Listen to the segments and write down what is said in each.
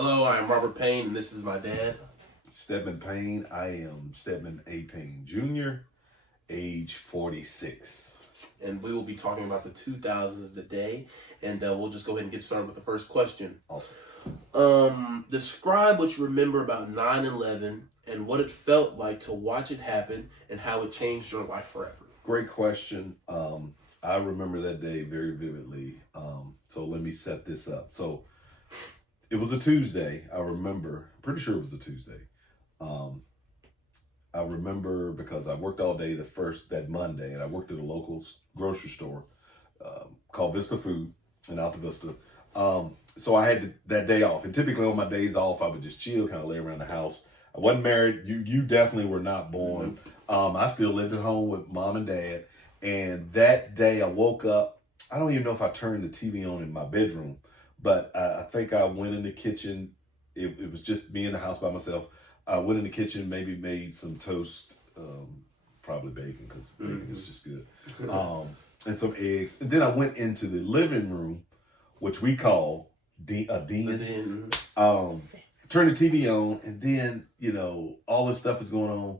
Hello, I am Robert Payne, and this is my dad. Stedman Payne. I am Stedman A. Payne Jr., age 46. And we will be talking about the 2000s today, and we'll just go ahead and get started with the first question. Awesome. Describe what you remember about 9/11 and what it felt like to watch it happen and how it changed your life forever. Great question. I remember that day very vividly. So let me set this up. So it was a Tuesday. I remember, pretty sure it was a Tuesday. I remember because I worked all day that Monday, and I worked at a local grocery store called Vista Food in Alta Vista. So I had that day off, and typically on my days off, I would just chill, kind of lay around the house. I wasn't married. You definitely were not born. I still lived at home with mom and dad, and that day I woke up. I don't even know if I turned the TV on in my bedroom, but I think I went in the kitchen. It was just me in the house by myself. I went in the kitchen, maybe made some toast, probably bacon, because bacon is just good, and some eggs. And then I went into the living room, which we call a den. Turned the TV on, and then, all this stuff is going on.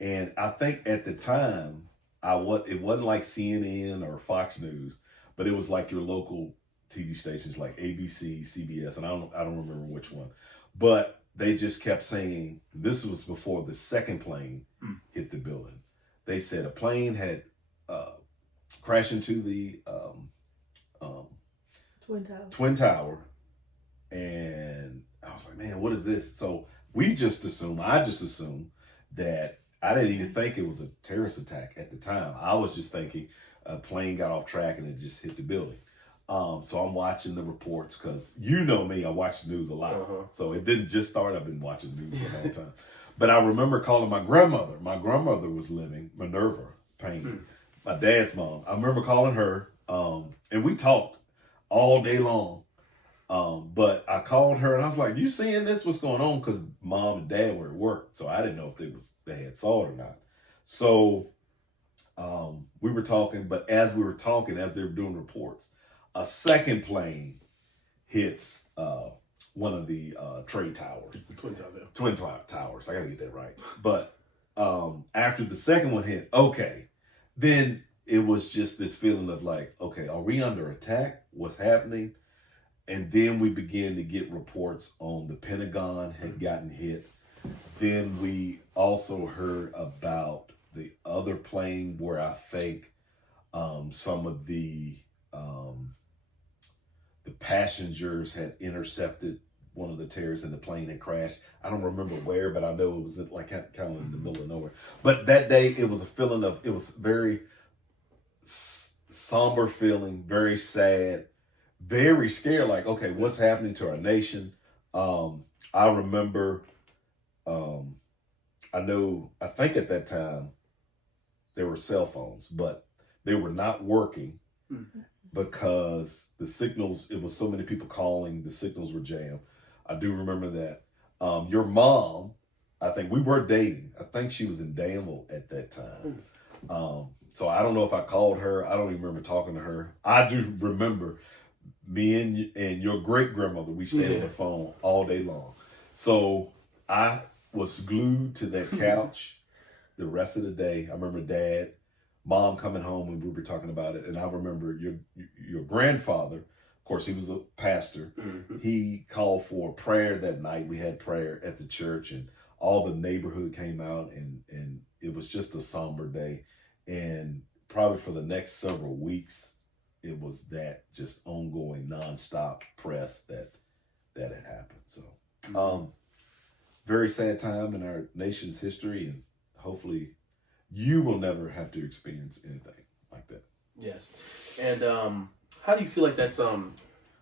And I think at the time, it wasn't like CNN or Fox News, but it was like your local TV stations like ABC, CBS, and I don't remember which one. But they just kept saying, this was before the second plane hit the building. They said a plane had crashed into the Twin Tower. And I was like, man, what is this? So I just assumed that I didn't even think it was a terrorist attack at the time. I was just thinking a plane got off track and it just hit the building. So I'm watching the reports because you know me, I watch the news a lot. So it didn't just start. I've been watching the news a long time. But I remember calling my grandmother. My grandmother was living, Minerva Payne, my dad's mom. I remember calling her, and we talked all day long. But I called her and I was like, you seeing this? What's going on? Because mom and dad were at work. So I didn't know if they had saw it or not. So we were talking, but as we were talking, as they were doing reports, a second plane hits one of the trade towers. Twin Towers. I gotta get that right. But after the second one hit, then it was just this feeling of like, okay, are we under attack? What's happening? And then we began to get reports on the Pentagon had gotten hit. Then we also heard about the other plane where I think some of the passengers had intercepted one of the terrorists and the plane had crashed. I don't remember where, but I know it was like kind of in the middle of nowhere. But that day it was a feeling of, it was very somber feeling, very sad, very scared, like, okay, what's happening to our nation? I remember, I think at that time there were cell phones, but they were not working because the signals, it was so many people calling, the signals were jammed. I do remember that. Your mom, I think we were dating. I think she was in Danville at that time. So I don't know if I called her. I don't even remember talking to her. I do remember me and your great grandmother, we stayed on the phone all day long. So I was glued to that couch the rest of the day. I remember mom coming home when we were talking about it. And I remember your grandfather, of course, he was a pastor. He called for prayer that night. We had prayer at the church and all the neighborhood came out and it was just a somber day. And probably for the next several weeks, it was that just ongoing nonstop press that had happened. So, very sad time in our nation's history, and hopefully you will never have to experience anything like that. Yes. And how do you feel like that's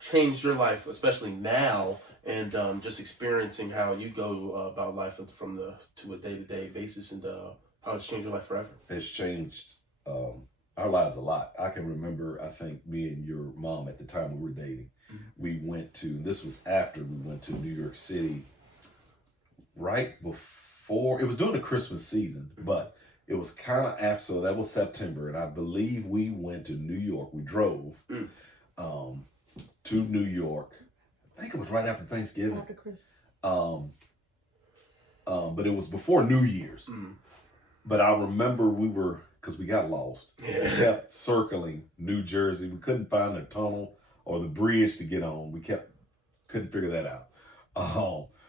changed your life, especially now, and just experiencing how you go about life to a day-to-day basis, and how it's changed your life forever? It's changed our lives a lot. I can remember, I think me and your mom at the time we were dating, we went to, this was after we went to New York City right before, it was during the Christmas season, but it was kind of after, so that was September, and I believe we went to New York. We drove to New York. I think it was right after Thanksgiving. After Christmas. But it was before New Year's. Mm. But I remember because we got lost. Yeah. We kept circling New Jersey. We couldn't find the tunnel or the bridge to get on. We couldn't figure that out.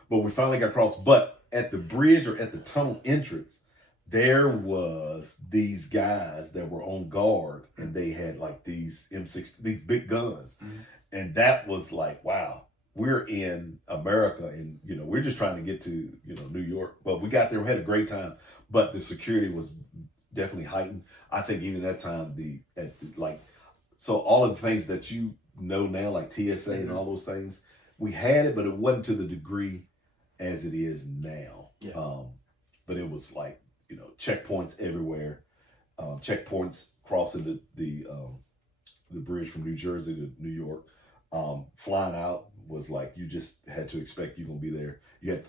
But we finally got across. But at the bridge or at the tunnel entrance, there was these guys that were on guard, and they had like these these big guns. Mm-hmm. And that was like, wow, we're in America, and we're just trying to get to New York. But we got there, we had a great time. But the security was definitely heightened. I think even that time, so all of the things that you know now, like TSA and all those things, we had it, but it wasn't to the degree as it is now. Yeah. But it was like checkpoints everywhere, checkpoints crossing the bridge from New Jersey to New York. Flying out was like you just had to expect you're gonna be there. You had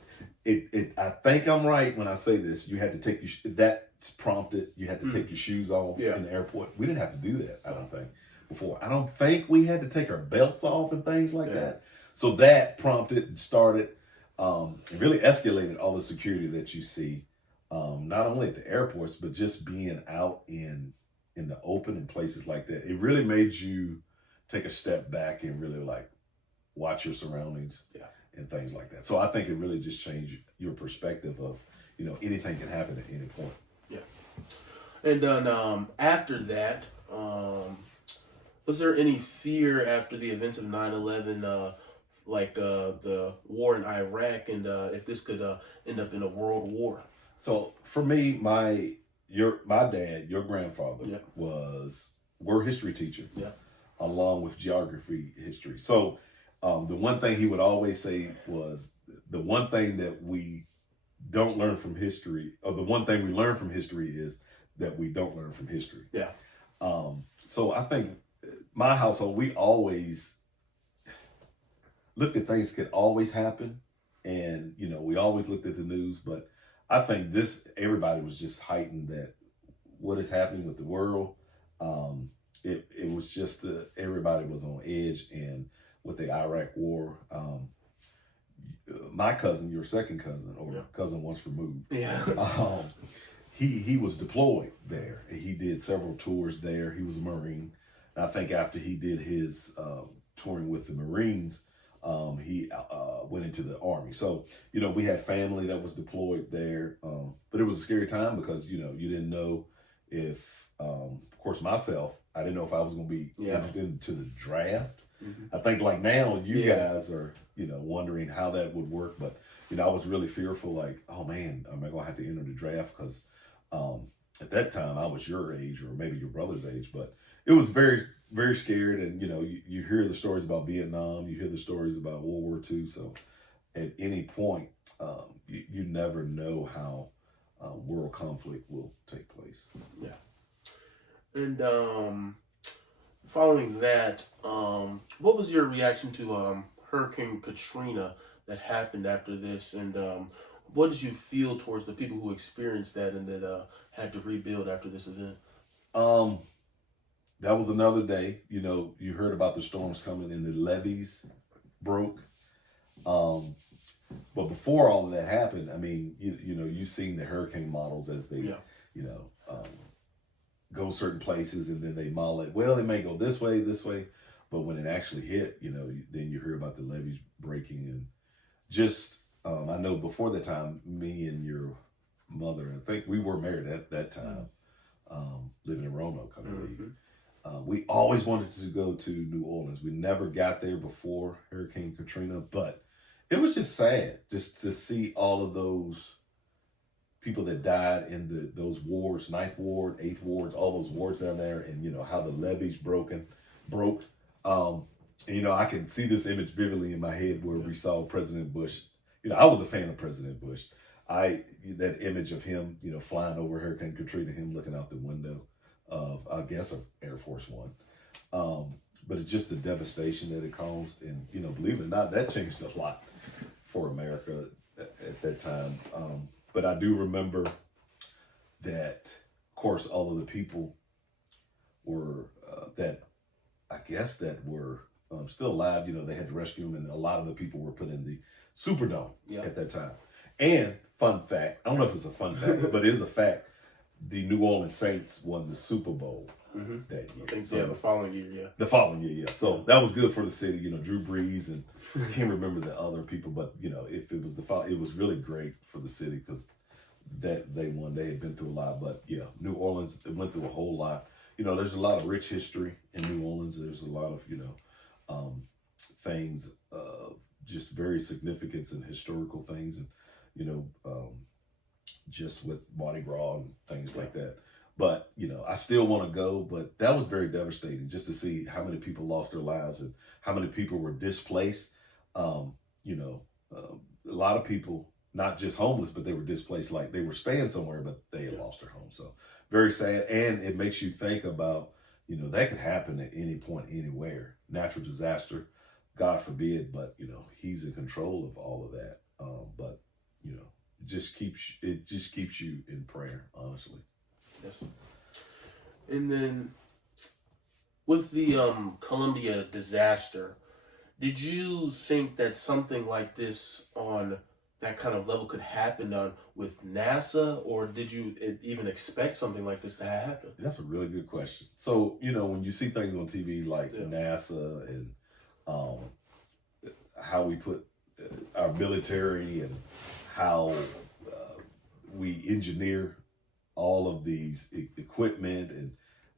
I think I'm right when I say this. You had to take that's prompted. You had to take your shoes off in the airport. We didn't have to do that. I don't think before. I don't think we had to take our belts off and things like that. So that prompted and started and really escalated all the security that you see, not only at the airports but just being out in the open in places like that. It really made you take a step back and really like watch your surroundings and things like that. So I think it really just changed your perspective of, anything can happen at any point. Yeah. And then after that, was there any fear after the events of 9/11, like the war in Iraq, and if this could end up in a world war? So for me, my dad, your grandfather, were a history teacher. Yeah. Along with geography history. So the one thing he would always say was the one thing that we don't learn from history, or the one thing we learn from history is that we don't learn from history. Yeah. So I think my household, we always looked at things could always happen. And, we always looked at the news, but I think everybody was just heightened that what is happening with the world. It was just everybody was on edge, and with the Iraq war, my cousin, your second cousin, or cousin once removed, he was deployed there. He did several tours there. He was a Marine. And I think after he did his touring with the Marines, he went into the Army. So we had family that was deployed there, but it was a scary time because you didn't know if, of course, myself. I didn't know if I was going to be entered into the draft. Mm-hmm. I think like now you guys are, wondering how that would work. But, I was really fearful like, oh man, am I going to have to enter the draft? Because at that time I was your age or maybe your brother's age. But it was very, very scared. And, you hear the stories about Vietnam. You hear the stories about World War II. So at any point, you never know how world conflict will take place. Yeah. And following that, what was your reaction to Hurricane Katrina that happened after this? And what did you feel towards the people who experienced that and that had to rebuild after this event? That was another day. You heard about the storms coming and the levees broke. But before all of that happened, I mean, you've seen the hurricane models as they, go certain places, and then they model it. Well, they may go this way, but when it actually hit, then you hear about the levees breaking. And just, I know before that time, me and your mother, I think we were married at that time, living in Roanoke, I believe. Mm-hmm. We always wanted to go to New Orleans. We never got there before Hurricane Katrina, but it was just sad just to see all of those people that died in those wards, 9th Ward, 8th Wards, all those wards down there, and how the levees broke. And, I can see this image vividly in my head where we saw President Bush. I was a fan of President Bush. That image of him, flying over Hurricane Katrina, him looking out the window of, I guess, of Air Force One. But it's just the devastation that it caused. And, believe it or not, that changed a lot for America at that time. But I do remember that, of course, all of the people were that were still alive. You know, they had to rescue him, and a lot of the people were put in the Superdome Yeah. at that time. And fun fact, I don't know if it's a fun fact, but it is a fact. The New Orleans Saints won the Super Bowl that year. I think so. The following year, yeah. The following year, yeah. So that was good for the city. You know, Drew Brees and I can't remember the other people, but you know, if it was it was really great for the city because that they won. They had been through a lot, but yeah, New Orleans went through a whole lot. You know, there's a lot of rich history in New Orleans. There's a lot of things, just very significant and historical things, and you know, just with Mardi Gras and things like that. But, you know, I still want to go, but that was very devastating just to see how many people lost their lives and how many people were displaced. You know, a lot of people, not just homeless, but they were displaced, like they were staying somewhere, but they had lost their home. So very sad. And it makes you think about, you know, that could happen at any point, anywhere. Natural disaster, God forbid, but, you know, he's in control of all of that. But, you know, it just keeps you in prayer, honestly. Yes. And then with the Columbia disaster, did you think that something like this on that kind of level could happen with NASA, or did you even expect something like this to happen? That's a really good question. So, you know, when you see things on TV like NASA and how we put our military and how we engineer all of these equipment and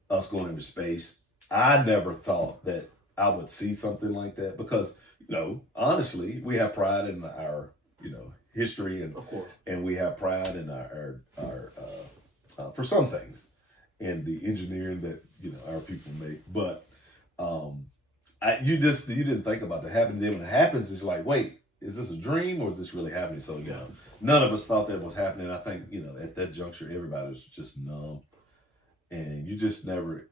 us going into space, I never thought that I would see something like that because, you know, honestly, we have pride in our, you know, history and of course, and we have pride in our for some things in the engineering that, you know, our people make. But you didn't think about that happening. Then when it happens, it's like, wait, is this a dream or is this really happening? So, you know, none of us thought that was happening. I think, you know, at that juncture, everybody was just numb. And you just never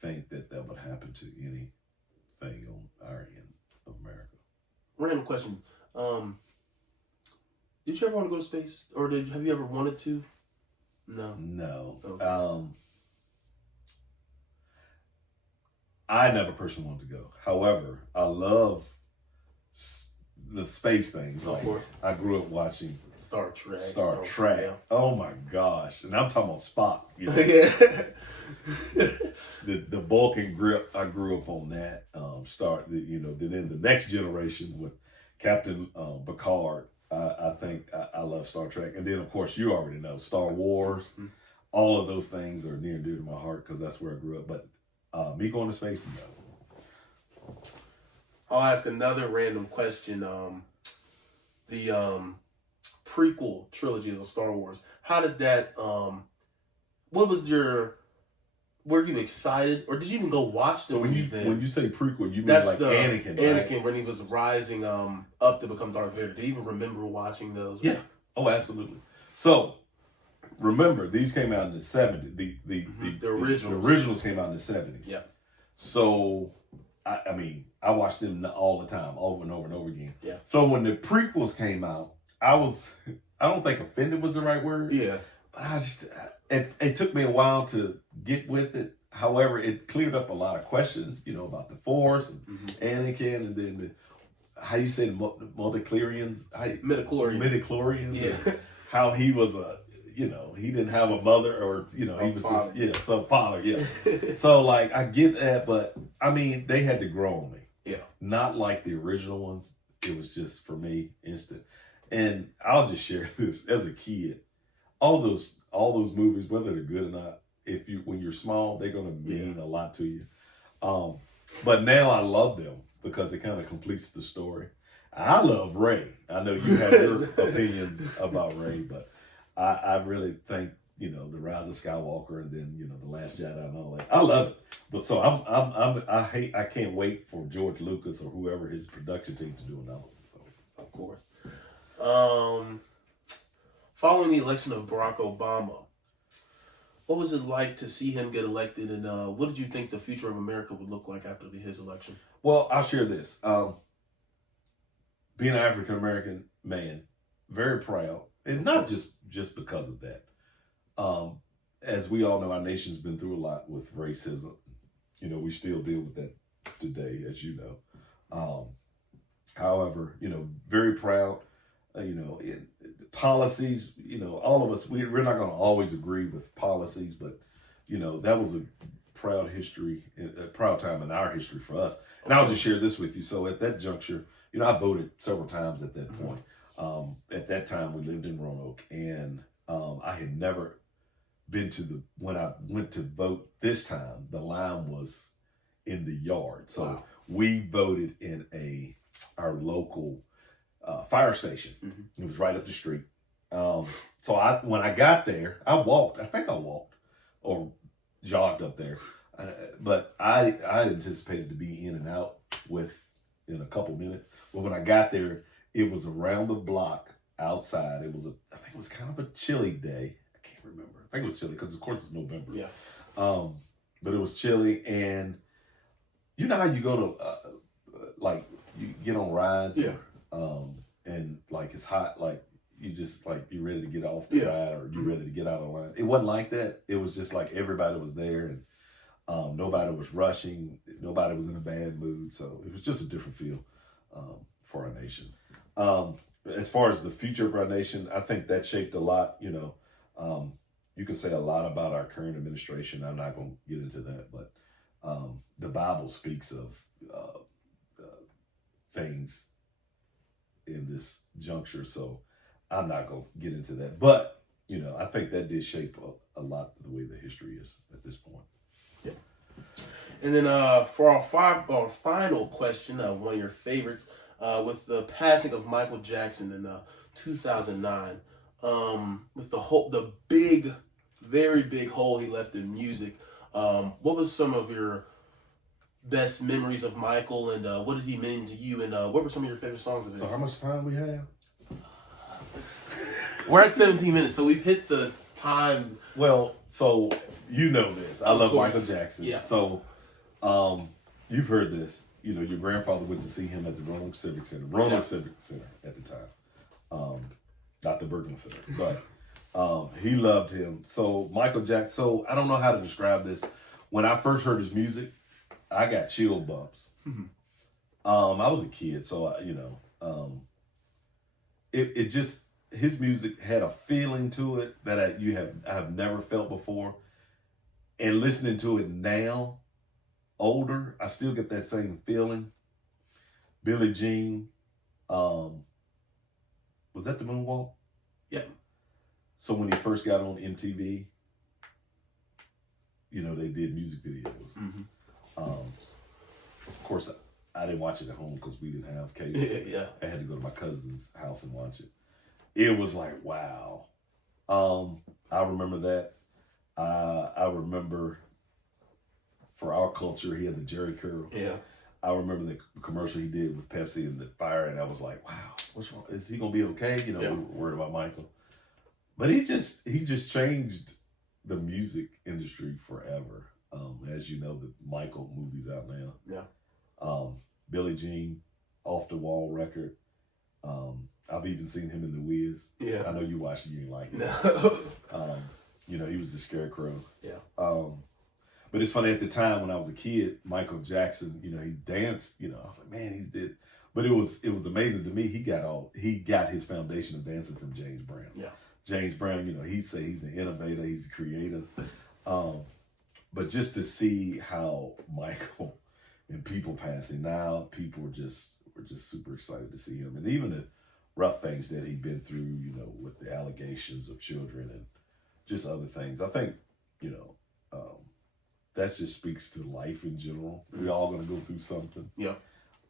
think that would happen to anything on our end of America. Random question. Did you ever want to go to space? Or have you ever wanted to? No. No. Okay. I never personally wanted to go. However, I love the space things. Like, of course. I grew up watching Star Trek. Yeah. Oh my gosh. And I'm talking about Spock. You know? the Vulcan grip, I grew up on that. Then in the next generation with Captain Picard, I think I love Star Trek. And then, of course, you already know Star Wars. Mm-hmm. All of those things are near and dear to my heart because that's where I grew up. But me going to space, no. I'll ask another random question. The prequel trilogy of Star Wars. How did that? Were you excited, or did you even go watch them? So when you say prequel, you mean that's like Anakin? Anakin, right? when he was rising up to become Darth Vader. Do you even remember watching those? Yeah. Oh, absolutely. So remember, these came out in the 70s. The originals. The originals came out in the 70s. Yeah. So I mean, I watched them all the time, over and over and over again. Yeah. So when the prequels came out, I don't think offended was the right word. Yeah. But it took me a while to get with it. However, it cleared up a lot of questions, you know, about the Force and Anakin, and then how you say the multichlorians, midichlorians, yeah. How he was he didn't have a mother, or he was father. Father, So like I get that, but I mean they had to grow on me. Yeah. Not like the original ones. It was just for me instant. And I'll just share this as a kid. All those movies, whether they're good or not, when you're small, they're gonna mean a lot to you. But now I love them because it kind of completes the story. I love Rey. I know you have your opinions about Rey, but I really think, the Rise of Skywalker and then, The Last Jedi and all that. I love it. But so I can't wait for George Lucas or whoever his production team to do another one. So of course. Following the election of Barack Obama, what was it like to see him get elected, and what did you think the future of America would look like after his election? Well, I'll share this. Being an African American man, very proud, and not just because of that. As we all know, our nation's been through a lot with racism. We still deal with that today, as you know. However, very proud. Policies, all of us, we're not going to always agree with policies, but, that was a proud history, a proud time in our history for us. And I'll just share this with you. So at that juncture, I voted several times at that point. At that time, we lived in Roanoke, and I had never been when I went to vote this time, the line was in the yard. So wow. We voted in our local fire station. It was right up the street. So when I got there, I think I walked or jogged up there. But I anticipated to be in and out in a couple minutes. But when I got there, it was around the block outside. I think it was kind of a chilly day. I can't remember. I think it was chilly because, of course, it's November. Yeah. But it was chilly, and you know how you go to you get on rides, yeah, and like it's hot, like you just you're ready to get off the ride or you're ready to get out of line. It wasn't like that. It was just like everybody was there, and nobody was rushing. Nobody was in a bad mood, so it was just a different feel for our nation. As far as the future of our nation, I think that shaped a lot. You can say a lot about our current administration. I'm not going to get into that, but the Bible speaks of things in this juncture, so I'm not going to get into that. But, I think that did shape a lot of the way the history is at this point. Yeah. And then for our final question, one of your favorites, with the passing of Michael Jackson in 2009, with the big, very big hole he left in music, what was some of your best memories of Michael, and what did he mean to you, and what were some of your favorite songs of his? So how much time we have? We're at 17 minutes, so we've hit the time. Well, so you know this. I love Michael Jackson. Yeah. So you've heard this. Your grandfather went to see him at the Roanoke Civic Center. Civic Center at the time. Not the Berkeley Center, but he loved him. So Michael Jackson, so I don't know how to describe this. When I first heard his music, I got chill bumps. Mm-hmm. I was a kid, so it just, his music had a feeling to it that I have never felt before. And listening to it now, older, I still get that same feeling. Billie Jean, was that the Moonwalk? Yeah. So when he first got on MTV, they did music videos. Mm-hmm. Of course, I didn't watch it at home because we didn't have cable. Yeah. I had to go to my cousin's house and watch it. It was like, wow. I remember that. I remember for our culture, he had the Jerry curl. Yeah. I remember the commercial he did with Pepsi and the fire, and I was like, wow, what's wrong? Is he gonna be okay? We were worried about Michael. But he just changed the music industry forever. As you know, the Michael movie's out now. Yeah. Billie Jean, Off the Wall record. I've even seen him in The Wiz. Yeah. I know you watched it, you didn't like it. No. He was the Scarecrow. Yeah. But it's funny, at the time when I was a kid, Michael Jackson, he danced, I was like, man, he did. But it was amazing to me. He got his foundation of dancing from James Brown. Yeah. James Brown, he say he's an innovator, he's creative. But just to see how Michael and people passing now, people were just super excited to see him. And even the rough things that he'd been through, with the allegations of children and just other things. I think, that just speaks to life in general. We're all going to go through something. Yeah.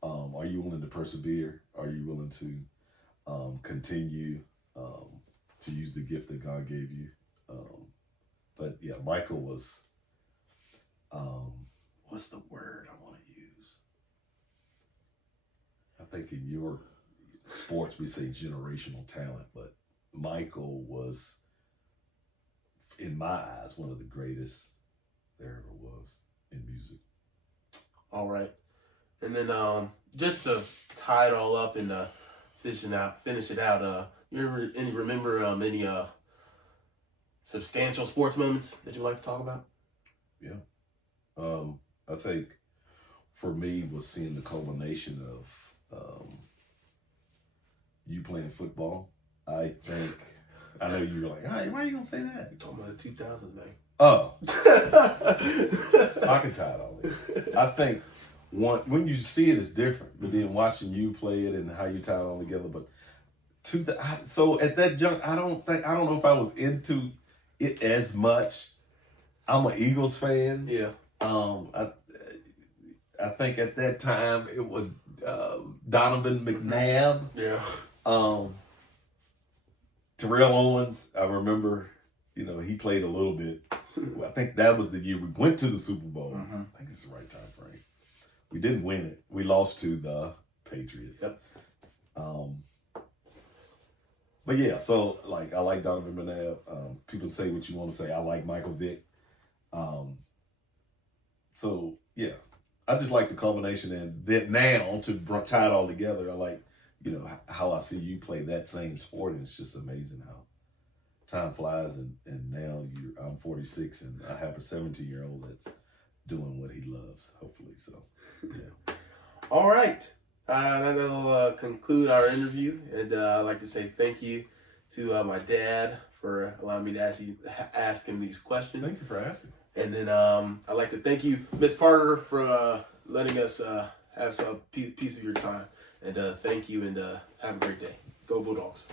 Are you willing to persevere? Are you willing to continue to use the gift that God gave you? But yeah, Michael was, what's the word I want to use? I think in your sports we say generational talent, but Michael was, in my eyes, one of the greatest there ever was in music. All right. And then just to tie it all up and finish it out, you remember any substantial sports moments that you'd like to talk about? Yeah. I think for me was seeing the culmination of you playing football. I think, I know you were like, hey, why are you going to say that? You're talking about the 2000s, man. Oh. I can tie it all in. I think when you see it, it's different. But then watching you play it and how you tie it all together. But so at that jump, I don't know if I was into it as much. I'm an Eagles fan. Yeah. I think at that time it was Donovan McNabb. Yeah. Terrell Owens, I remember, he played a little bit. I think that was the year we went to the Super Bowl. Mm-hmm. I think it's the right time frame. We didn't win it. We lost to the Patriots. Yep. But yeah, so like I like Donovan McNabb. People say what you want to say. I like Michael Vick. So yeah, I just like the combination, and that now to tie it all together, I like how I see you play that same sport, and it's just amazing how time flies, and now I'm 46 and I have a 17-year-old that's doing what he loves, hopefully. So yeah. All right. That'll conclude our interview, and I'd like to say thank you to my dad for allowing me to ask him these questions. Thank you for asking. And then I'd like to thank you, Miss Parker, for letting us have some piece of your time. And thank you, and have a great day. Go Bulldogs.